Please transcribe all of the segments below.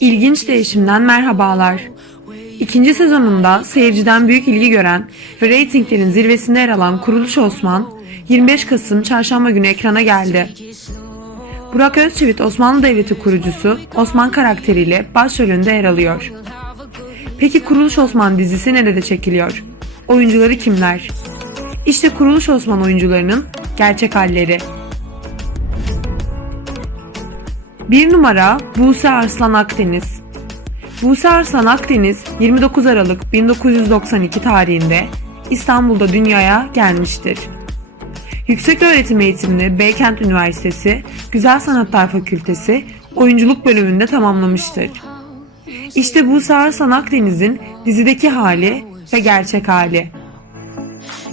İlginç Değişim'den merhabalar. İkinci sezonunda seyirciden büyük ilgi gören ve reytinglerin zirvesinde yer alan Kuruluş Osman, 25 Kasım Çarşamba günü ekrana geldi. Burak Özçivit Osmanlı Devleti kurucusu Osman karakteriyle başrolünde yer alıyor. Peki Kuruluş Osman dizisi nerede çekiliyor? Oyuncuları kimler? İşte Kuruluş Osman oyuncularının gerçek halleri. 1 numara Buse Arslan Akdeniz. Buse Arslan Akdeniz 29 Aralık 1992 tarihinde İstanbul'da dünyaya gelmiştir. Yüksek öğretim eğitimini Beykent Üniversitesi Güzel Sanatlar Fakültesi oyunculuk bölümünde tamamlamıştır. İşte Buse Arslan Akdeniz'in dizideki hali ve gerçek hali.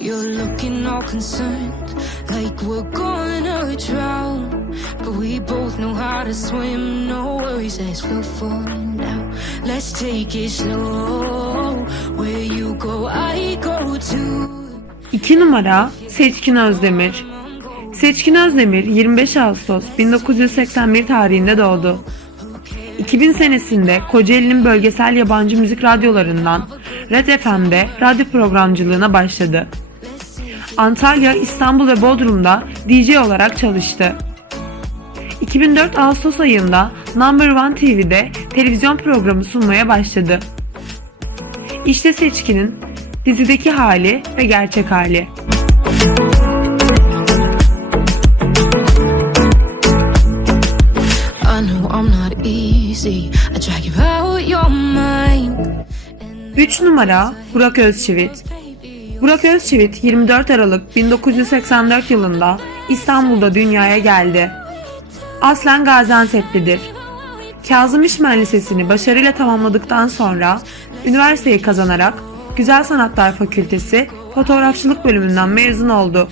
You're looking all concerned, like we're gonna drown. How to swim, no worries as we'll find out. Let's take it slow. Where you go, I go too. 2 numara Seçkin Özdemir. Seçkin Özdemir 25 Ağustos 1981 tarihinde doğdu. 2000 senesinde Kocaeli'nin bölgesel yabancı müzik radyolarından Red FM'de radyo programcılığına başladı. Antalya, İstanbul ve Bodrum'da DJ olarak çalıştı. 2004 Ağustos ayında Number One TV'de televizyon programı sunmaya başladı. İşte Seçkin'in dizideki hali ve gerçek hali. 3 numara Burak Özçivit. Burak Özçivit 24 Aralık 1984 yılında İstanbul'da dünyaya geldi. Aslen Gaziantep'lidir. Kazım İşmen Lisesi'ni başarıyla tamamladıktan sonra üniversiteyi kazanarak Güzel Sanatlar Fakültesi Fotoğrafçılık bölümünden mezun oldu.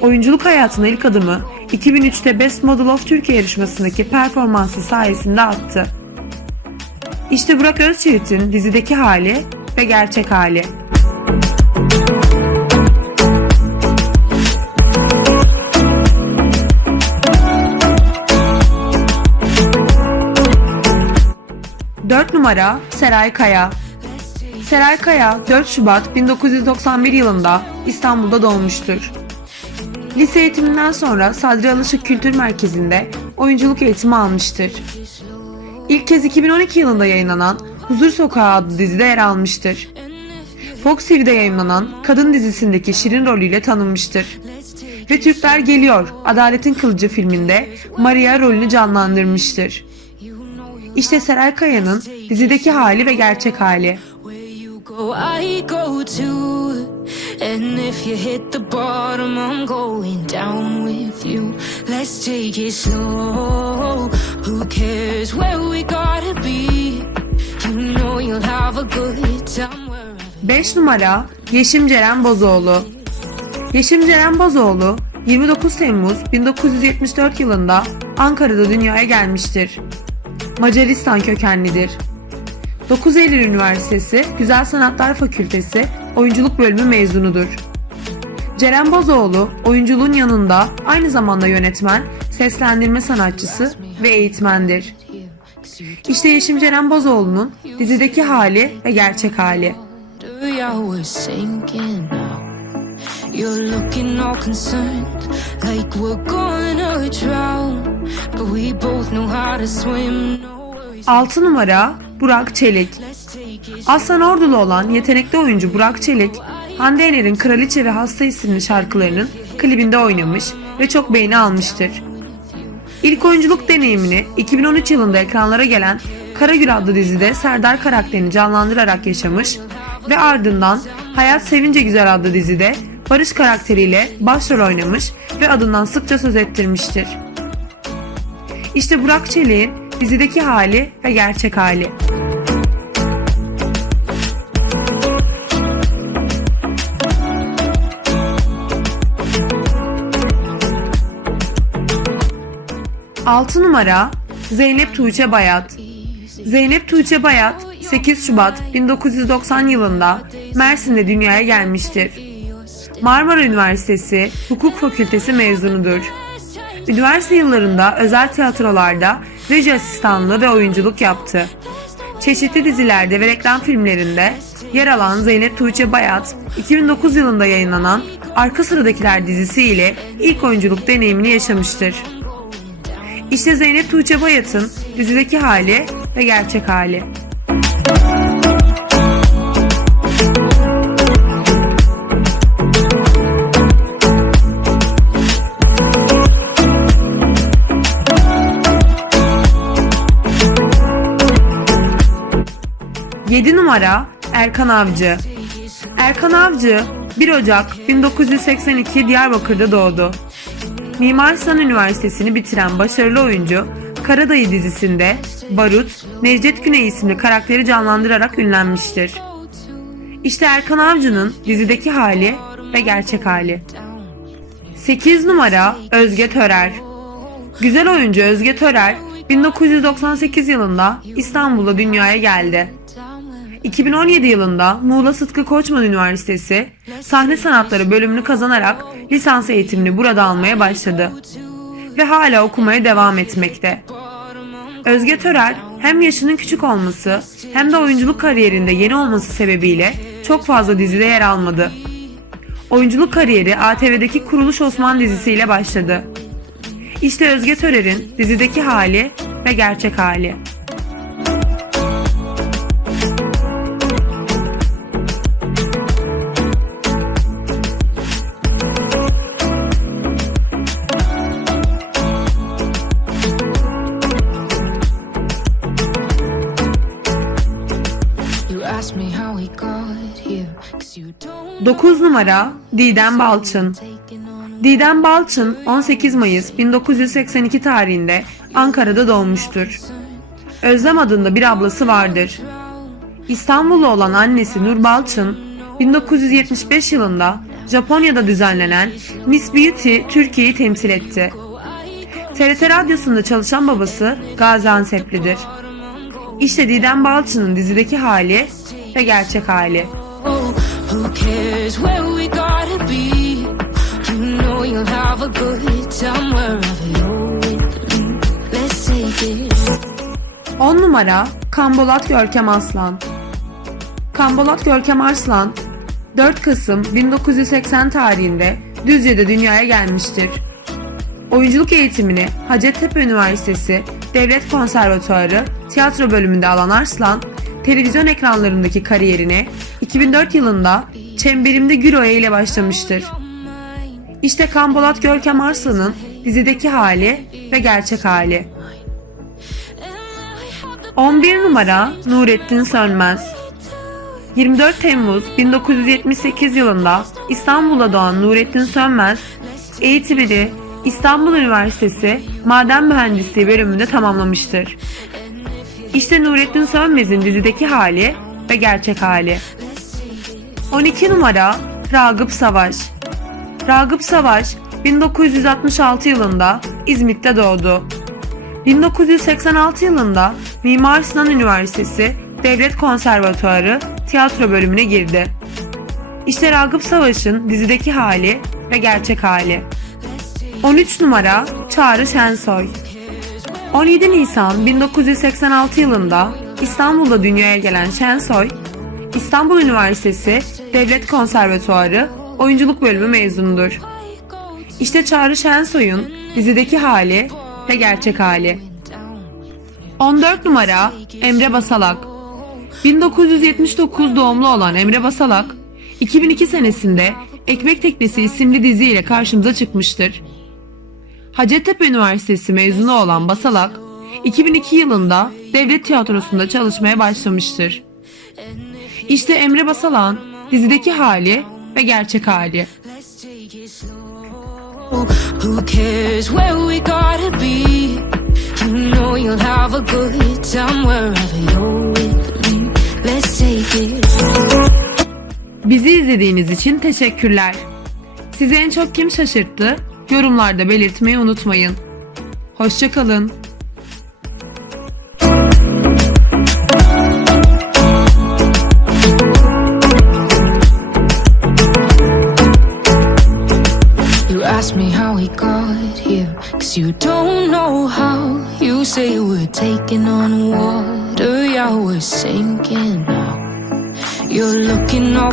Oyunculuk hayatına ilk adımı 2003'te Best Model of Türkiye yarışmasındaki performansı sayesinde attı. İşte Burak Özçivit'in dizideki hali ve gerçek hali. Dört numara Seray Kaya. Seray Kaya 4 Şubat 1991 yılında İstanbul'da doğmuştur. Lise eğitiminden sonra Sadri Alışık Kültür Merkezi'nde oyunculuk eğitimi almıştır. İlk kez 2012 yılında yayınlanan Huzur Sokağı adlı dizide yer almıştır. Fox TV'de yayınlanan Kadın dizisindeki Şirin rolüyle tanınmıştır. Ve Türkler Geliyor, Adaletin Kılıcı filminde Maria rolünü canlandırmıştır. İşte Seray Kaya'nın dizideki hali ve gerçek hali. And if you hit the bottom, I'm going down with you. Let's take it slow. Who cares where we gotta be? You know you'll have a good time wherever. 5 numara Yeşim Ceren Bozoğlu Yeşim Ceren Bozoğlu 29 Temmuz 1974 yılında Ankara'da dünyaya gelmiştir. Macaristan kökenlidir. 9 Eylül Üniversitesi Güzel Sanatlar Fakültesi Oyunculuk Bölümü mezunudur. Ceren Bozoğlu oyunculuğun yanında aynı zamanda yönetmen, seslendirme sanatçısı ve eğitmendir. İşte Yeşim Ceren Bozoğlu'nun dizideki hali ve gerçek hali. You're looking all concerned, like we're gonna drown. But we both know how to swim. No worries. 6 numara Burak Çelik. Aslan Ordulu olan yetenekli oyuncu Burak Çelik, Hande Yener'in Kraliçe ve Hasta isimli şarkılarının klibinde oynamış ve çok beğeni almıştır. İlk oyunculuk deneyimini 2013 yılında ekranlara gelen Karagül adlı dizide Serdar karakterini canlandırarak yaşamış ve ardından Hayat Sevince Güzel adlı dizide Barış karakteriyle başrol oynamış ve adından sıkça söz ettirmiştir. İşte Burak Çelik'in dizideki hali ve gerçek hali. Altı numara Zeynep Tuğçe Bayat. Zeynep Tuğçe Bayat 8 Şubat 1990 yılında Mersin'de dünyaya gelmiştir. Marmara Üniversitesi Hukuk Fakültesi mezunudur. Üniversite yıllarında özel tiyatrolarda reji asistanlığı ve oyunculuk yaptı. Çeşitli dizilerde ve reklam filmlerinde yer alan Zeynep Tuğçe Bayat, 2009 yılında yayınlanan Arka Sıradakiler dizisi ile ilk oyunculuk deneyimini yaşamıştır. İşte Zeynep Tuğçe Bayat'ın dizideki hali ve gerçek hali. Yedi numara Erkan Avcı. Erkan Avcı 1 Ocak 1982 Diyarbakır'da doğdu. Mimar Sinan Üniversitesi'ni bitiren başarılı oyuncu Karadayı dizisinde Barut, Necdet Güney isimli karakteri canlandırarak ünlenmiştir. İşte Erkan Avcı'nın dizideki hali ve gerçek hali. 8 numara Özge Törer. Güzel oyuncu Özge Törer 1998 yılında İstanbul'da dünyaya geldi. 2017 yılında Muğla Sıtkı Koçman Üniversitesi Sahne Sanatları bölümünü kazanarak lisans eğitimini burada almaya başladı ve hala okumaya devam etmekte. Özge Törer hem yaşının küçük olması hem de oyunculuk kariyerinde yeni olması sebebiyle çok fazla dizide yer almadı. Oyunculuk kariyeri ATV'deki Kuruluş Osman dizisiyle başladı. İşte Özge Törer'in dizideki hali ve gerçek hali. 9 numara Didem Balçın. Didem Balçın 18 Mayıs 1982 tarihinde Ankara'da doğmuştur. Özlem adında bir ablası vardır. İstanbullu olan annesi Nur Balçın 1975 yılında Japonya'da düzenlenen Miss Beauty Türkiye'yi temsil etti. TRT Radyosu'nda çalışan babası Gaziantep'lidir. İşte Didem Balçın'ın dizideki hali ve gerçek hali. Who cares where we gotta be? You know you'll have a good time wherever you're with me. Let's take it. 10 numara Kambolat Görkem Aslan. Kambolat Görkem Arslan 4 Kasım 1980 tarihinde Düzce'de dünyaya gelmiştir. Oyunculuk eğitimini Hacettepe Üniversitesi Devlet Konservatuarı tiyatro bölümünde alan Arslan, televizyon ekranlarındaki kariyerine 2004 yılında Çemberimde Güroya ile başlamıştır. İşte Kambolat Görkem Arslan'ın dizideki hali ve gerçek hali. 11 numara Nurettin Sönmez 24 Temmuz 1978 yılında İstanbul'da doğan Nurettin Sönmez, eğitimini İstanbul Üniversitesi Maden Mühendisliği bölümünde tamamlamıştır. İşte Nurettin Sönmez'in dizideki hali ve gerçek hali. 12 numara Ragıp Savaş Ragıp Savaş 1966 yılında İzmit'te doğdu. 1986 yılında Mimar Sinan Üniversitesi Devlet Konservatuarı tiyatro bölümüne girdi. İşte Ragıp Savaş'ın dizideki hali ve gerçek hali. 13 numara Çağrı Şensoy 17 Nisan 1986 yılında İstanbul'da dünyaya gelen Şensoy, İstanbul Üniversitesi Devlet Konservatuarı Oyunculuk Bölümü mezunudur. İşte Çağrı Şensoy'un dizideki hali ve gerçek hali. 14 numara Emre Basalak 1979 doğumlu olan Emre Basalak, 2002 senesinde Ekmek Teknesi isimli diziyle karşımıza çıkmıştır. Hacettepe Üniversitesi mezunu olan Basalak, 2002 yılında devlet tiyatrosunda çalışmaya başlamıştır. İşte Emre Basalak'ın dizideki hali ve gerçek hali. Who cares where we gotta be? You know you'll have a good time wherever you're with me. Let's take it. Bizi izlediğiniz için teşekkürler. Sizi en çok kim şaşırttı? Yorumlarda belirtmeyi unutmayın. Hoşçakalın. You don't know how. You say we're taking on water, yeah, we're sinking now. You're looking all